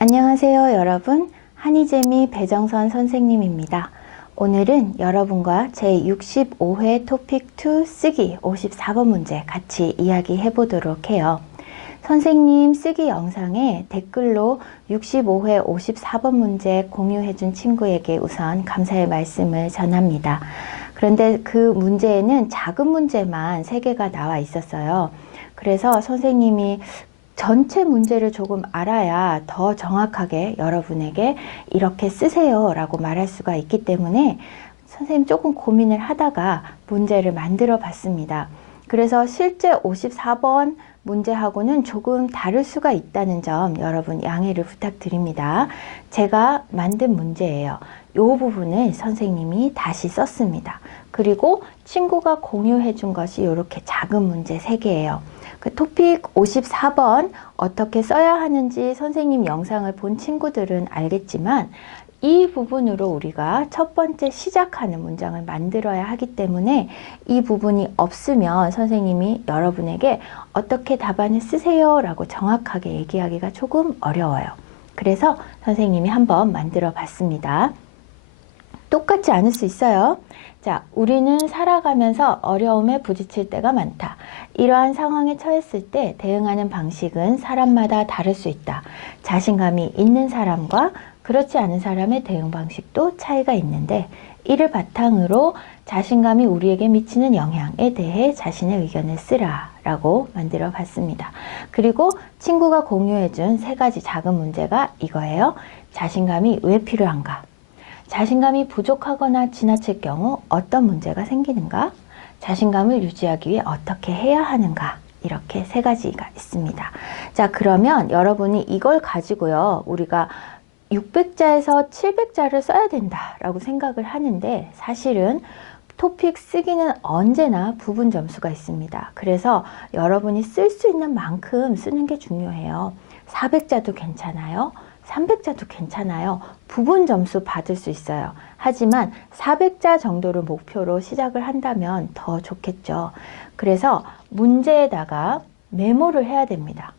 안녕하세요, 여러분. 한이재미 배정선 선생님입니다. 오늘은 여러분과 제65회 토픽2 쓰기 54번 문제 같이 이야기해 보도록 해요. 선생님 쓰기 영상에 댓글로 65회 54번 문제 공유해준 친구에게 우선 감사의 말씀을 전합니다. 그런데 그 문제에는 작은 문제만 3개가 나와 있었어요. 그래서 선생님이 전체 문제를 조금 알아야 더 정확하게 여러분에게 이렇게 쓰세요 라고 말할 수가 있기 때문에 선생님 조금 고민을 하다가 문제를 만들어 봤습니다. 그래서 실제 54번 문제하고는 조금 다를 수가 있다는 점 여러분 양해를 부탁드립니다. 제가 만든 문제예요. 이 부분을 선생님이 다시 썼습니다. 그리고 친구가 공유해 준 것이 이렇게 작은 문제 3개예요. 그 토픽 54번 어떻게 써야 하는지 선생님 영상을 본 친구들은 알겠지만 이 부분으로 우리가 첫 번째 시작하는 문장을 만들어야 하기 때문에 이 부분이 없으면 선생님이 여러분에게 어떻게 답안을 쓰세요 라고 정확하게 얘기하기가 조금 어려워요. 그래서 선생님이 한번 만들어 봤습니다. 똑같지 않을 수 있어요. 자, 우리는 살아가면서 어려움에 부딪힐 때가 많다. 이러한 상황에 처했을 때 대응하는 방식은 사람마다 다를 수 있다. 자신감이 있는 사람과 그렇지 않은 사람의 대응 방식도 차이가 있는데 이를 바탕으로 자신감이 우리에게 미치는 영향에 대해 자신의 의견을 쓰라 라고 만들어 봤습니다. 그리고 친구가 공유해준 3가지 작은 문제가 이거예요. 자신감이 왜 필요한가? 자신감이 부족하거나 지나칠 경우 어떤 문제가 생기는가? 자신감을 유지하기 위해 어떻게 해야 하는가? 이렇게 3가지가 있습니다. 자, 그러면 여러분이 이걸 가지고요. 우리가 600자에서 700자를 써야 된다라고 생각을 하는데 사실은 토픽 쓰기는 언제나 부분 점수가 있습니다. 그래서 여러분이 쓸 수 있는 만큼 쓰는 게 중요해요. 400자도 괜찮아요. 300자도 괜찮아요. 부분 점수 받을 수 있어요. 하지만 400자 정도를 목표로 시작을 한다면 더 좋겠죠. 그래서 문제에다가 메모를 해야 됩니다.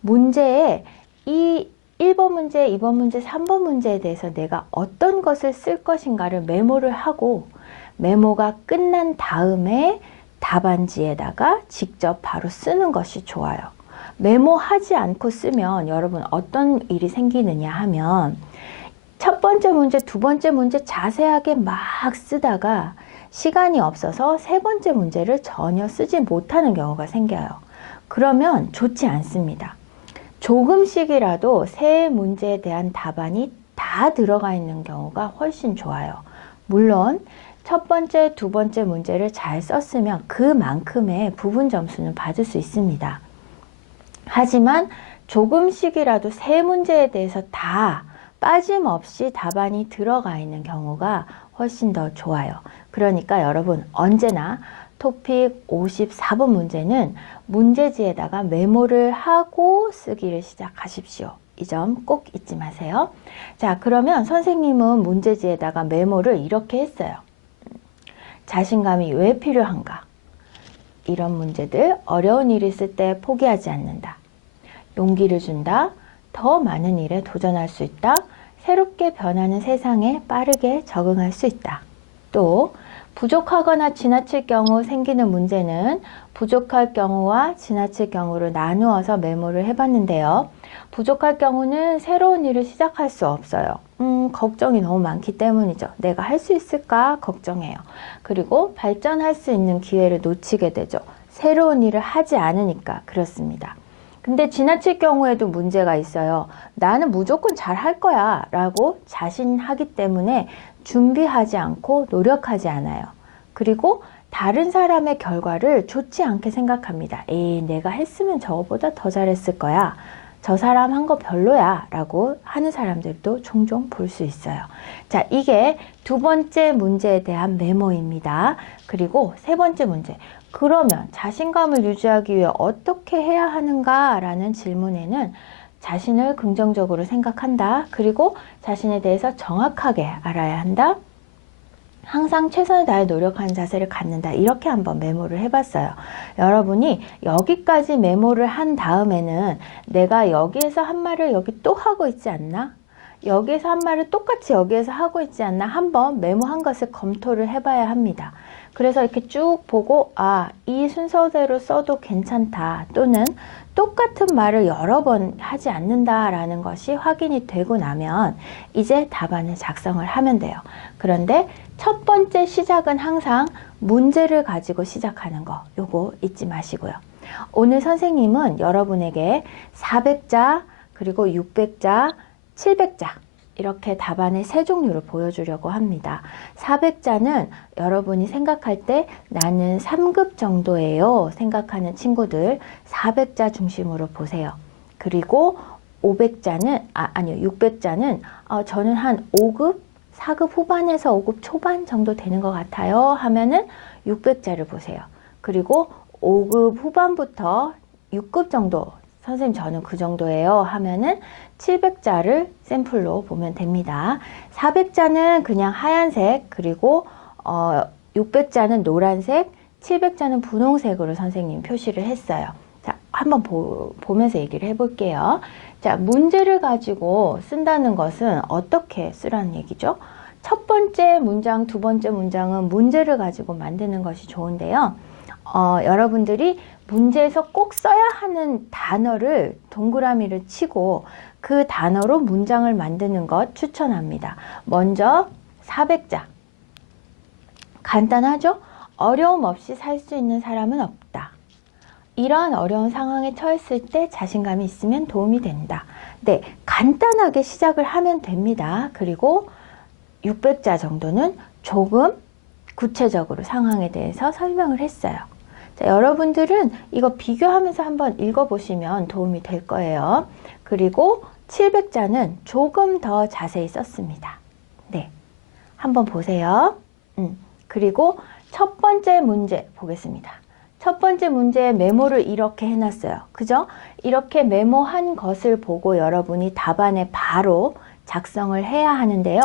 문제에 이 1번 문제, 2번 문제, 3번 문제에 대해서 내가 어떤 것을 쓸 것인가를 메모를 하고 메모가 끝난 다음에 답안지에다가 직접 바로 쓰는 것이 좋아요. 메모하지 않고 쓰면 여러분 어떤 일이 생기느냐 하면 첫 번째 문제, 두 번째 문제 자세하게 막 쓰다가 시간이 없어서 3번째 문제를 전혀 쓰지 못하는 경우가 생겨요. 그러면 좋지 않습니다. 조금씩이라도 세 문제에 대한 답안이 다 들어가 있는 경우가 훨씬 좋아요. 물론 첫 번째, 두 번째 문제를 잘 썼으면 그만큼의 부분 점수는 받을 수 있습니다. 하지만 조금씩이라도 세 문제에 대해서 다 빠짐없이 답안이 들어가 있는 경우가 훨씬 더 좋아요. 그러니까 여러분 언제나 토픽 54번 문제는 문제지에다가 메모를 하고 쓰기를 시작하십시오. 이 점 꼭 잊지 마세요. 자, 그러면 선생님은 문제지에다가 메모를 이렇게 했어요. 자신감이 왜 필요한가? 이런 문제들, 어려운 일이 있을 때 포기하지 않는다. 용기를 준다. 더 많은 일에 도전할 수 있다. 새롭게 변하는 세상에 빠르게 적응할 수 있다. 또 부족하거나 지나칠 경우 생기는 문제는 부족할 경우와 지나칠 경우를 나누어서 메모를 해봤는데요. 부족할 경우는 새로운 일을 시작할 수 없어요. 걱정이 너무 많기 때문이죠. 내가 할 수 있을까 걱정해요. 그리고 발전할 수 있는 기회를 놓치게 되죠. 새로운 일을 하지 않으니까 그렇습니다. 근데 지나칠 경우에도 문제가 있어요. 나는 무조건 잘 할 거야 라고 자신하기 때문에 준비하지 않고 노력하지 않아요. 그리고 다른 사람의 결과를 좋지 않게 생각합니다. 에이, 내가 했으면 저거보다 더 잘했을 거야. 저 사람 한 거 별로야 라고 하는 사람들도 종종 볼 수 있어요. 자, 이게 두 번째 문제에 대한 메모입니다. 그리고 세 번째 문제. 그러면 자신감을 유지하기 위해 어떻게 해야 하는가 라는 질문에는 자신을 긍정적으로 생각한다. 그리고 자신에 대해서 정확하게 알아야 한다. 항상 최선을 다해 노력하는 자세를 갖는다. 이렇게 한번 메모를 해봤어요. 여러분이 여기까지 메모를 한 다음에는 내가 여기에서 한 말을 여기 또 하고 있지 않나? 여기에서 한 말을 똑같이 여기에서 하고 있지 않나? 한번 메모한 것을 검토를 해봐야 합니다. 그래서 이렇게 쭉 보고 이 순서대로 써도 괜찮다. 또는 똑같은 말을 여러 번 하지 않는다라는 것이 확인이 되고 나면 이제 답안을 작성을 하면 돼요. 그런데 첫 번째 시작은 항상 문제를 가지고 시작하는 거, 요거 잊지 마시고요. 오늘 선생님은 여러분에게 400자, 그리고 600자, 700자 이렇게 답안의 세 종류를 보여주려고 합니다. 400자는 여러분이 생각할 때 나는 3급 정도예요 생각하는 친구들 400자 중심으로 보세요. 그리고 600자는 저는 한 5급, 4급 후반에서 5급 초반 정도 되는 것 같아요 하면은 600자를 보세요. 그리고 5급 후반부터 6급 정도, 선생님 저는 그 정도예요 하면은 700자를 샘플로 보면 됩니다. 400자는 그냥 하얀색, 그리고 600자는 노란색, 700자는 분홍색으로 선생님 표시를 했어요. 자, 한번 보면서 얘기를 해볼게요. 자, 문제를 가지고 쓴다는 것은 어떻게 쓰라는 얘기죠? 첫 번째 문장, 두 번째 문장은 문제를 가지고 만드는 것이 좋은데요. 여러분들이 문제에서 꼭 써야 하는 단어를 동그라미를 치고 그 단어로 문장을 만드는 것 추천합니다. 먼저 400자. 간단하죠? 어려움 없이 살 수 있는 사람은 없다. 이러한 어려운 상황에 처했을 때 자신감이 있으면 도움이 된다. 네, 간단하게 시작을 하면 됩니다. 그리고 600자 정도는 조금 구체적으로 상황에 대해서 설명을 했어요. 자, 여러분들은 이거 비교하면서 한번 읽어보시면 도움이 될 거예요. 그리고 700자는 조금 더 자세히 썼습니다. 네, 한번 보세요. 그리고 첫 번째 문제 보겠습니다. 첫 번째 문제에 메모를 이렇게 해놨어요. 그죠? 이렇게 메모한 것을 보고 여러분이 답안에 바로 작성을 해야 하는데요.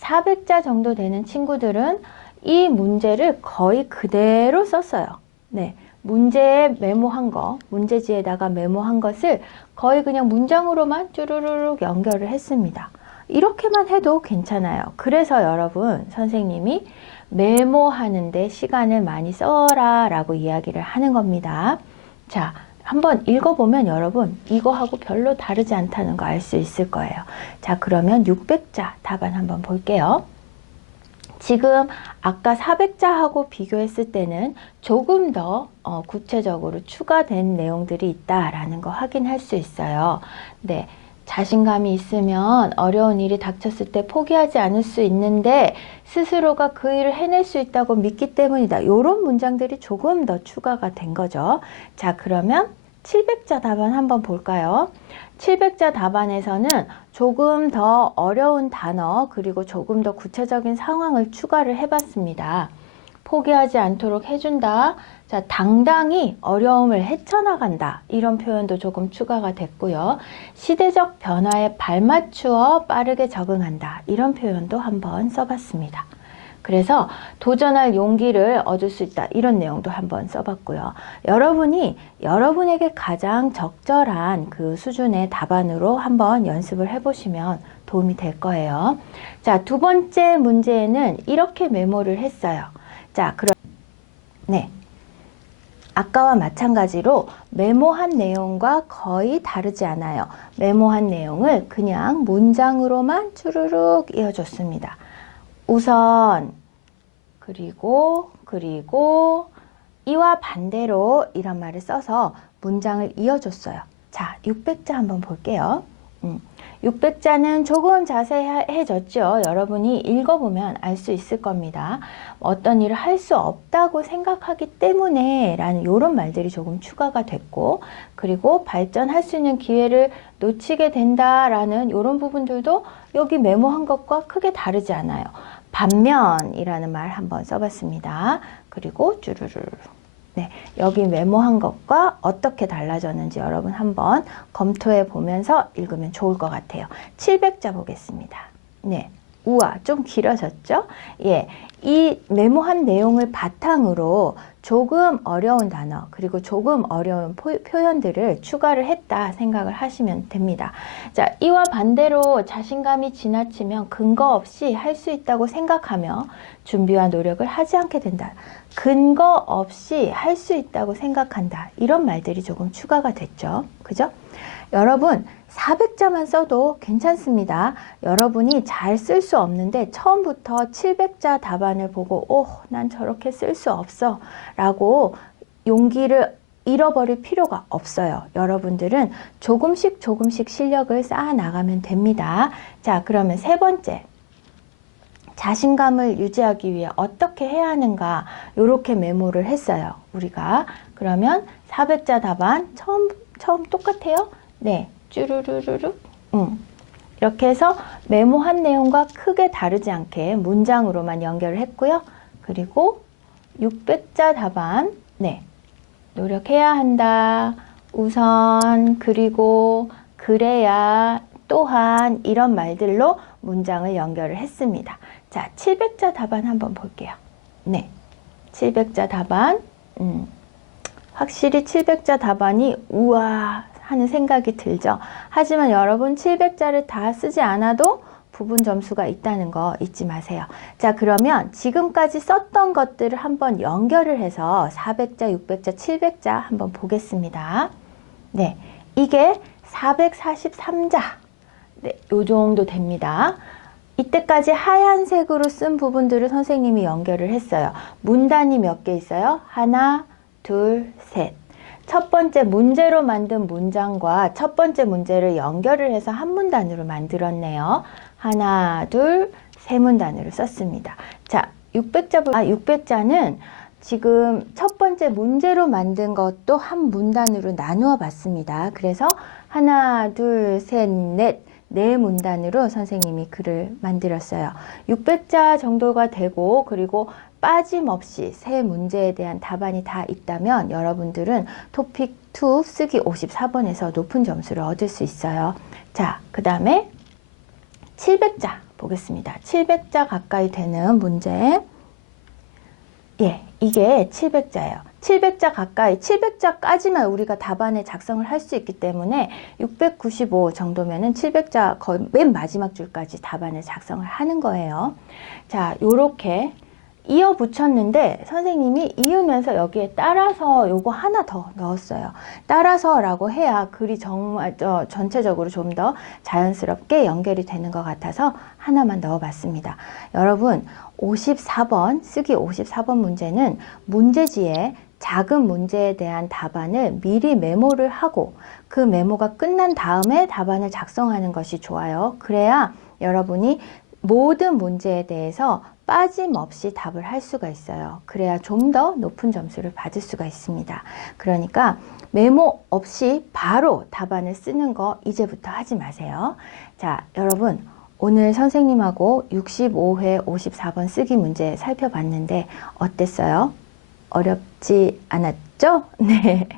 400자 정도 되는 친구들은 이 문제를 거의 그대로 썼어요. 네, 문제에 메모한 거, 문제지에다가 메모한 것을 거의 그냥 문장으로만 쭈루루룩 연결을 했습니다. 이렇게만 해도 괜찮아요. 그래서 여러분, 선생님이 메모하는데 시간을 많이 써라 라고 이야기를 하는 겁니다. 자, 한번 읽어보면 여러분 이거하고 별로 다르지 않다는 거 알 수 있을 거예요. 자, 그러면 600자 답안 한번 볼게요. 지금 아까 400자하고 비교했을 때는 조금 더 구체적으로 추가된 내용들이 있다라는 거 확인할 수 있어요. 네, 자신감이 있으면 어려운 일이 닥쳤을 때 포기하지 않을 수 있는데 스스로가 그 일을 해낼 수 있다고 믿기 때문이다. 이런 문장들이 조금 더 추가가 된 거죠. 자, 그러면 700자 답안 한번 볼까요? 700자 답안에서는 조금 더 어려운 단어 그리고 조금 더 구체적인 상황을 추가를 해봤습니다. 포기하지 않도록 해준다. 자, 당당히 어려움을 헤쳐나간다. 이런 표현도 조금 추가가 됐고요. 시대적 변화에 발맞추어 빠르게 적응한다. 이런 표현도 한번 써봤습니다. 그래서 도전할 용기를 얻을 수 있다. 이런 내용도 한번 써봤고요. 여러분이 여러분에게 가장 적절한 그 수준의 답안으로 한번 연습을 해보시면 도움이 될 거예요. 자, 두 번째 문제에는 이렇게 메모를 했어요. 자, 네. 아까와 마찬가지로 메모한 내용과 거의 다르지 않아요. 메모한 내용을 그냥 문장으로만 주르륵 이어줬습니다. 우선 그리고 이와 반대로 이런 말을 써서 문장을 이어줬어요. 자, 600자 한번 볼게요. 600자는 조금 자세해졌죠. 여러분이 읽어보면 알 수 있을 겁니다. 어떤 일을 할 수 없다고 생각하기 때문에 라는 이런 말들이 조금 추가가 됐고, 그리고 발전할 수 있는 기회를 놓치게 된다라는 이런 부분들도 여기 메모한 것과 크게 다르지 않아요. 반면이라는 말 한번 써봤습니다. 그리고 쭈루루루. 네, 여기 메모한 것과 어떻게 달라졌는지 여러분 한번 검토해 보면서 읽으면 좋을 것 같아요. 700자 보겠습니다. 네, 우와, 좀 길어졌죠? 예, 이 메모한 내용을 바탕으로 조금 어려운 단어 그리고 조금 어려운 표현들을 추가를 했다 생각을 하시면 됩니다. 자, 이와 반대로 자신감이 지나치면 근거 없이 할 수 있다고 생각하며 준비와 노력을 하지 않게 된다. 근거 없이 할 수 있다고 생각한다. 이런 말들이 조금 추가가 됐죠. 그죠? 여러분 400자만 써도 괜찮습니다. 여러분이 잘 쓸 수 없는데 처음부터 700자 답안을 보고 난 저렇게 쓸 수 없어 라고 용기를 잃어버릴 필요가 없어요. 여러분들은 조금씩 실력을 쌓아 나가면 됩니다. 자, 그러면 세 번째, 자신감을 유지하기 위해 어떻게 해야 하는가, 이렇게 메모를 했어요. 우리가 그러면 400자 답안 처음 똑같아요. 네, 쭈루루루루. 이렇게 해서 메모한 내용과 크게 다르지 않게 문장으로만 연결을 했고요. 그리고 600자 답안, 네, 노력해야 한다. 우선, 그리고, 그래야, 또한 이런 말들로 문장을 연결을 했습니다. 자, 700자 답안 한번 볼게요. 네, 700자 답안. 확실히 700자 답안이 우와 하는 생각이 들죠. 하지만 여러분 700자를 다 쓰지 않아도 부분 점수가 있다는 거 잊지 마세요. 자, 그러면 지금까지 썼던 것들을 한번 연결을 해서 400자, 600자, 700자 한번 보겠습니다. 네, 이게 443자. 네, 요 정도 됩니다. 이때까지 하얀색으로 쓴 부분들을 선생님이 연결을 했어요. 문단이 몇 개 있어요? 하나, 둘, 셋. 첫 번째 문제로 만든 문장과 첫 번째 문제를 연결을 해서 한 문단으로 만들었네요. 하나, 둘, 세 문단으로 썼습니다. 자, 600자는 지금 첫 번째 문제로 만든 것도 한 문단으로 나누어 봤습니다. 그래서 하나, 둘, 셋, 넷, 네 문단으로 선생님이 글을 만들었어요. 600자 정도가 되고 그리고 빠짐없이 세 문제에 대한 답안이 다 있다면 여러분들은 토픽2 쓰기 54번에서 높은 점수를 얻을 수 있어요. 자, 그 다음에 700자 보겠습니다. 700자 가까이 되는 문제. 예, 이게 700자예요. 700자 가까이, 700자까지만 우리가 답안에 작성을 할 수 있기 때문에 695 정도면은 700자 거의 맨 마지막 줄까지 답안을 작성을 하는 거예요. 자, 요렇게 이어 붙였는데 선생님이 이으면서 여기에 따라서 요거 하나 더 넣었어요. 따라서 라고 해야 글이 정말 전체적으로 좀 더 자연스럽게 연결이 되는 것 같아서 하나만 넣어봤습니다. 여러분 54번 쓰기 54번 문제는 문제지에 작은 문제에 대한 답안을 미리 메모를 하고 그 메모가 끝난 다음에 답안을 작성하는 것이 좋아요. 그래야 여러분이 모든 문제에 대해서 빠짐없이 답을 할 수가 있어요. 그래야 좀 더 높은 점수를 받을 수가 있습니다. 그러니까 메모 없이 바로 답안을 쓰는 거 이제부터 하지 마세요. 자, 여러분 오늘 선생님하고 65회 54번 쓰기 문제 살펴봤는데 어땠어요? 어렵지 않았죠? 네.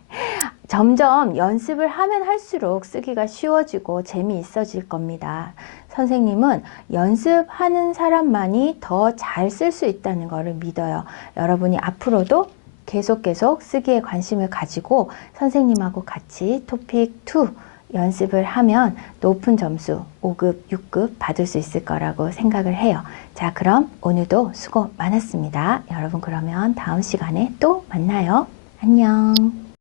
점점 연습을 하면 할수록 쓰기가 쉬워지고 재미있어질 겁니다. 선생님은 연습하는 사람만이 더 잘 쓸 수 있다는 것을 믿어요. 여러분이 앞으로도 계속 쓰기에 관심을 가지고 선생님하고 같이 토픽2 연습을 하면 높은 점수 5급, 6급 받을 수 있을 거라고 생각을 해요. 자, 그럼 오늘도 수고 많았습니다. 여러분 그러면 다음 시간에 또 만나요. 안녕.